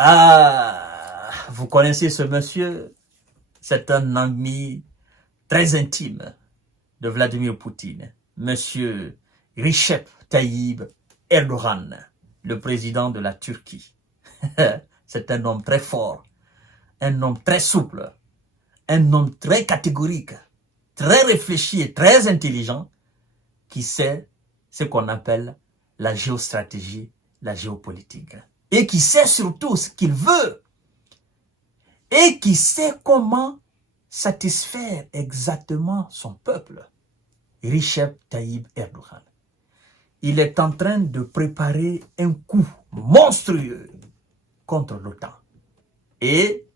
Ah, vous connaissez ce monsieur? C'est un ami très intime de Vladimir Poutine. Monsieur Recep Tayyip Erdogan, le président de la Turquie. C'est un homme très fort, un homme très souple, un homme très catégorique, très réfléchi et très intelligent qui sait ce qu'on appelle la géostratégie, la géopolitique. Et qui sait surtout ce qu'il veut. Et qui sait comment satisfaire exactement son peuple. Recep Tayyip Erdogan. Il est en train de préparer un coup monstrueux contre l'OTAN. Et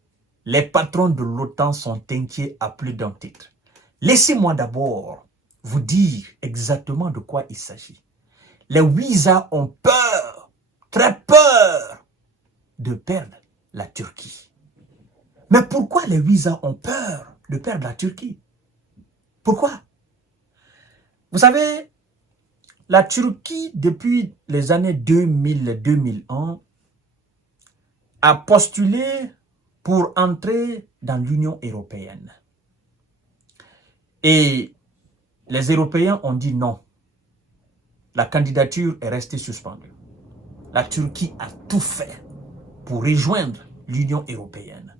les patrons de l'OTAN sont inquiets à plus d'un titre. Laissez-moi d'abord vous dire exactement de quoi il s'agit. Les Ouïzas ont peur, très peur, de perdre la Turquie. Mais pourquoi les Ouïzas ont peur de perdre la Turquie? Pourquoi? Vous savez, la Turquie, depuis les années 2000-2001, a postulé pour entrer dans l'Union européenne. Et les Européens ont dit non. La candidature est restée suspendue. La Turquie a tout fait pour rejoindre l'Union européenne.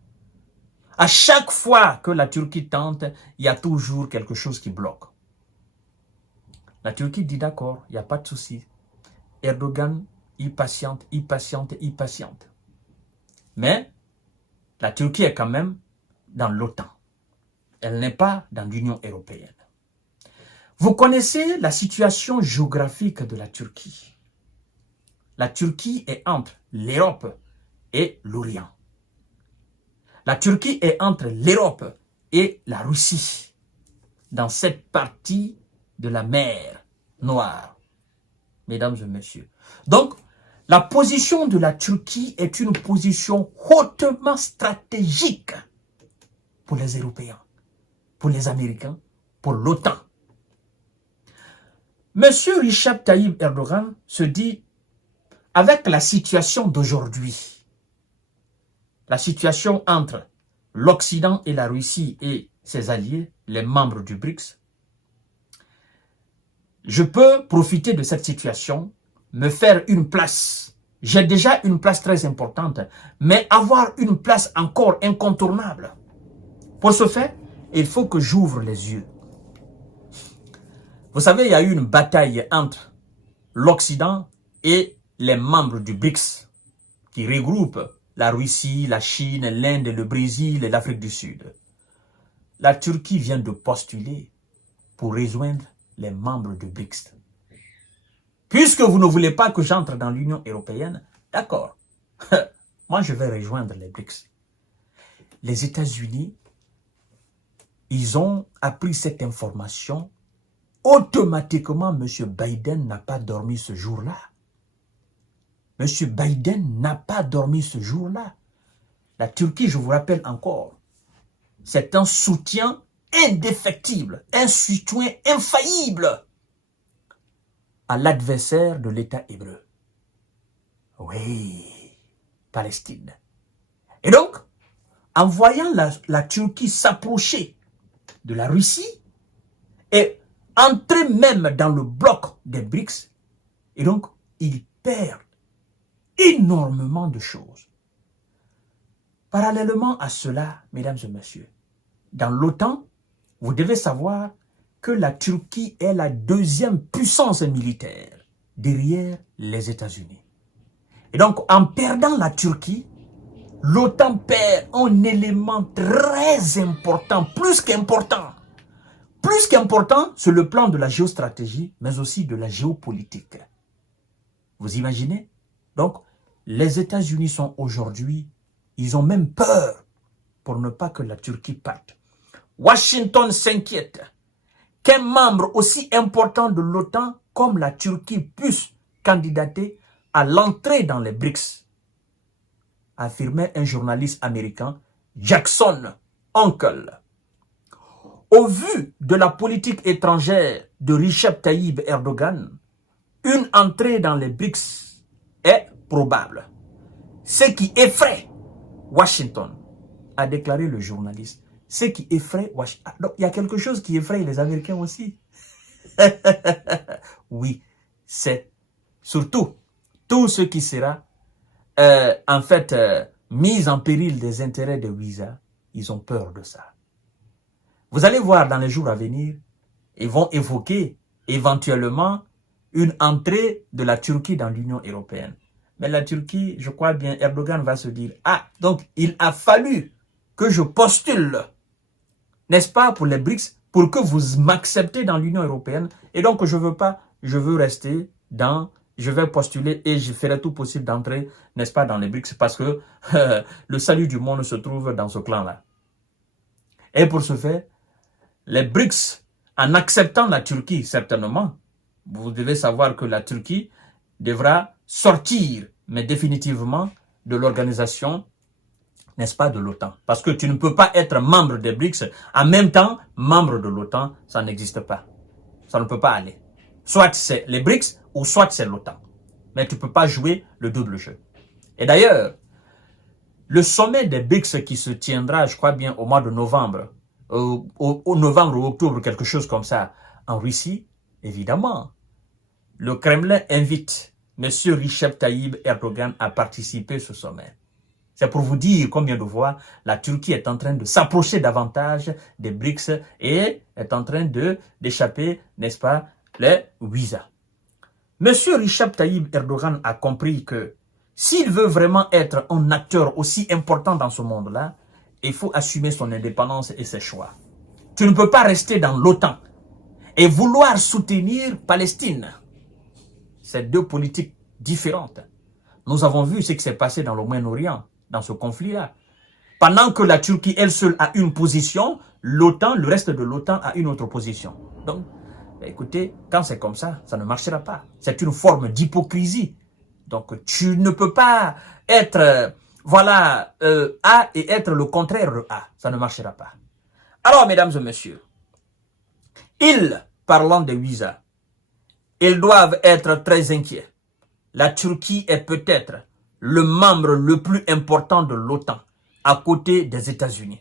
À chaque fois que la Turquie tente, il y a toujours quelque chose qui bloque. La Turquie dit d'accord, il n'y a pas de souci. Erdogan, il patiente, il patiente, il patiente. Mais la Turquie est quand même dans l'OTAN. Elle n'est pas dans l'Union européenne. Vous connaissez la situation géographique de la Turquie. La Turquie est entre l'Europe et l'Orient. La Turquie est entre l'Europe et la Russie, dans cette partie de la mer Noire, mesdames et messieurs. Donc, la position de la Turquie est une position hautement stratégique pour les Européens, pour les Américains, pour l'OTAN. Monsieur Recep Tayyip Erdogan se dit, avec la situation d'aujourd'hui, la situation entre l'Occident et la Russie et ses alliés, les membres du BRICS, je peux profiter de cette situation, me faire une place. J'ai déjà une place très importante, mais avoir une place encore incontournable. Pour ce faire, il faut que j'ouvre les yeux. Vous savez, il y a eu une bataille entre l'Occident et les membres du BRICS, qui regroupent la Russie, la Chine, l'Inde, le Brésil et l'Afrique du Sud. La Turquie vient de postuler pour rejoindre les membres du BRICS. Puisque vous ne voulez pas que j'entre dans l'Union européenne, d'accord. Moi, je vais rejoindre les BRICS. Les États-Unis, ils ont appris cette information. Automatiquement, M. Biden n'a pas dormi ce jour-là. M. Biden n'a pas dormi ce jour-là. La Turquie, je vous rappelle encore, c'est un soutien indéfectible, un soutien infaillible à l'adversaire de l'État hébreu. Oui, Palestine. Et donc, en voyant la Turquie s'approcher de la Russie et entrer même dans le bloc des BRICS, et donc, ils perdent énormément de choses. Parallèlement à cela, mesdames et messieurs, dans l'OTAN, vous devez savoir que la Turquie est la deuxième puissance militaire derrière les États-Unis. Et donc, en perdant la Turquie, l'OTAN perd un élément très important, plus qu'important. Plus qu'important sur le plan de la géostratégie, mais aussi de la géopolitique. Vous imaginez? Donc, les États-Unis sont aujourd'hui, ils ont même peur pour ne pas que la Turquie parte. Washington s'inquiète qu'un membre aussi important de l'OTAN comme la Turquie puisse candidater à l'entrée dans les BRICS, affirmait un journaliste américain, Jackson Uncle. Au vu de la politique étrangère de Recep Tayyip Erdogan, une entrée dans les BRICS est probable. ce qui effraie Washington, a déclaré le journaliste. Ce qui effraie Washington. Donc, il y a quelque chose qui effraie les Américains aussi. Oui, c'est surtout tout ce qui sera en fait mis en péril des intérêts de Visa. Ils ont peur de ça. Vous allez voir dans les jours à venir, ils vont évoquer éventuellement une entrée de la Turquie dans l'Union européenne. Mais la Turquie, je crois bien, Erdogan va se dire, ah, donc il a fallu que je postule, n'est-ce pas, pour les BRICS, pour que vous m'acceptez dans l'Union européenne. Et donc, je veux pas, je veux rester dans, je vais postuler et je ferai tout possible d'entrer, n'est-ce pas, dans les BRICS, parce que le salut du monde se trouve dans ce clan-là. Et pour ce faire, les BRICS, en acceptant la Turquie, certainement, vous devez savoir que la Turquie devra sortir, mais définitivement, de l'organisation, n'est-ce pas, de l'OTAN. Parce que tu ne peux pas être membre des BRICS, en même temps, membre de l'OTAN, ça n'existe pas. Ça ne peut pas aller. Soit c'est les BRICS, ou soit c'est l'OTAN. Mais tu ne peux pas jouer le double jeu. Et d'ailleurs, le sommet des BRICS qui se tiendra, je crois bien, au mois de novembre, au novembre ou octobre, quelque chose comme ça, en Russie, évidemment, le Kremlin invite M. Recep Tayyip Erdogan à participer à ce sommet. C'est pour vous dire combien de fois la Turquie est en train de s'approcher davantage des BRICS et est en train d'échapper, n'est-ce pas, les visas. M. Recep Tayyip Erdogan a compris que s'il veut vraiment être un acteur aussi important dans ce monde-là, il faut assumer son indépendance et ses choix. Tu ne peux pas rester dans l'OTAN et vouloir soutenir Palestine. C'est deux politiques différentes. Nous avons vu ce qui s'est passé dans le Moyen-Orient, dans ce conflit-là. Pendant que la Turquie, elle seule, a une position, l'OTAN, le reste de l'OTAN a une autre position. Donc, écoutez, quand c'est comme ça, ça ne marchera pas. C'est une forme d'hypocrisie. Donc, tu ne peux pas être, voilà, A et être le contraire de A. Ça ne marchera pas. Alors, mesdames et messieurs, parlant des visas, ils doivent être très inquiets. La Turquie est peut-être le membre le plus important de l'OTAN, à côté des États-Unis.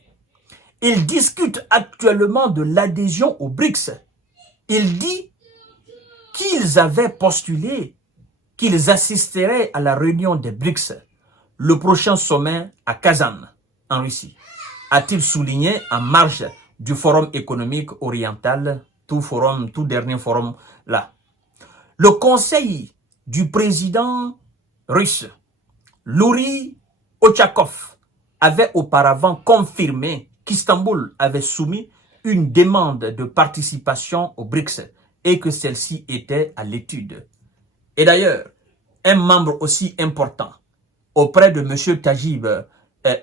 Ils discutent actuellement de l'adhésion aux BRICS. Il dit qu'ils avaient postulé qu'ils assisteraient à la réunion des BRICS, le prochain sommet à Kazan, en Russie, a-t-il souligné en marge du Forum économique oriental, tout dernier forum là. Le conseil du président russe, Yuri Ochakov, avait auparavant confirmé qu'Istanbul avait soumis une demande de participation aux BRICS et que celle-ci était à l'étude. Et d'ailleurs, un membre aussi important auprès de M. Tayyip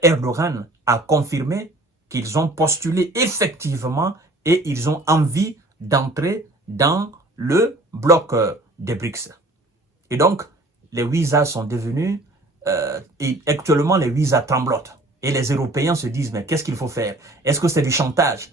Erdogan a confirmé qu'ils ont postulé effectivement et ils ont envie d'entrer dans le bloc des BRICS. Et donc, les visas sont devenus, et actuellement les visas tremblotent. Et les Européens se disent, mais qu'est-ce qu'il faut faire? Est-ce que c'est du chantage?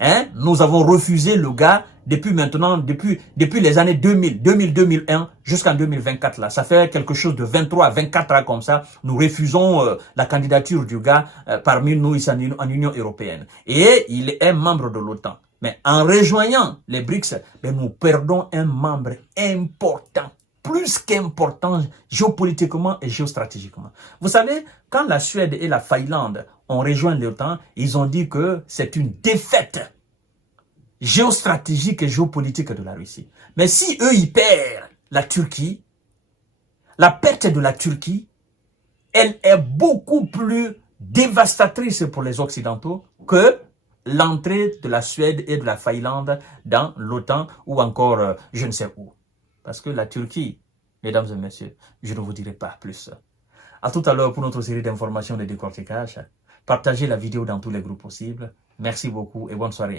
Hein? Nous avons refusé le gars depuis maintenant, depuis les années 2000, 2000-2001 jusqu'en 2024. Là. Ça fait quelque chose de 23 à 24 ans comme ça. Nous refusons la candidature du gars parmi nous ici en Union européenne. Et il est un membre de l'OTAN. Mais en rejoignant les BRICS, ben nous perdons un membre important, plus qu'important géopolitiquement et géostratégiquement. Vous savez, quand la Suède et la Finlande ont rejoint l'OTAN, ils ont dit que c'est une défaite géostratégique et géopolitique de la Russie. Mais si eux, ils perdent la Turquie, la perte de la Turquie, elle est beaucoup plus dévastatrice pour les Occidentaux que l'entrée de la Suède et de la Finlande dans l'OTAN ou encore je ne sais où. Parce que la Turquie, mesdames et messieurs, je ne vous dirai pas plus. À tout à l'heure pour notre série d'informations de décortiquage. Partagez la vidéo dans tous les groupes possibles. Merci beaucoup et bonne soirée à vous.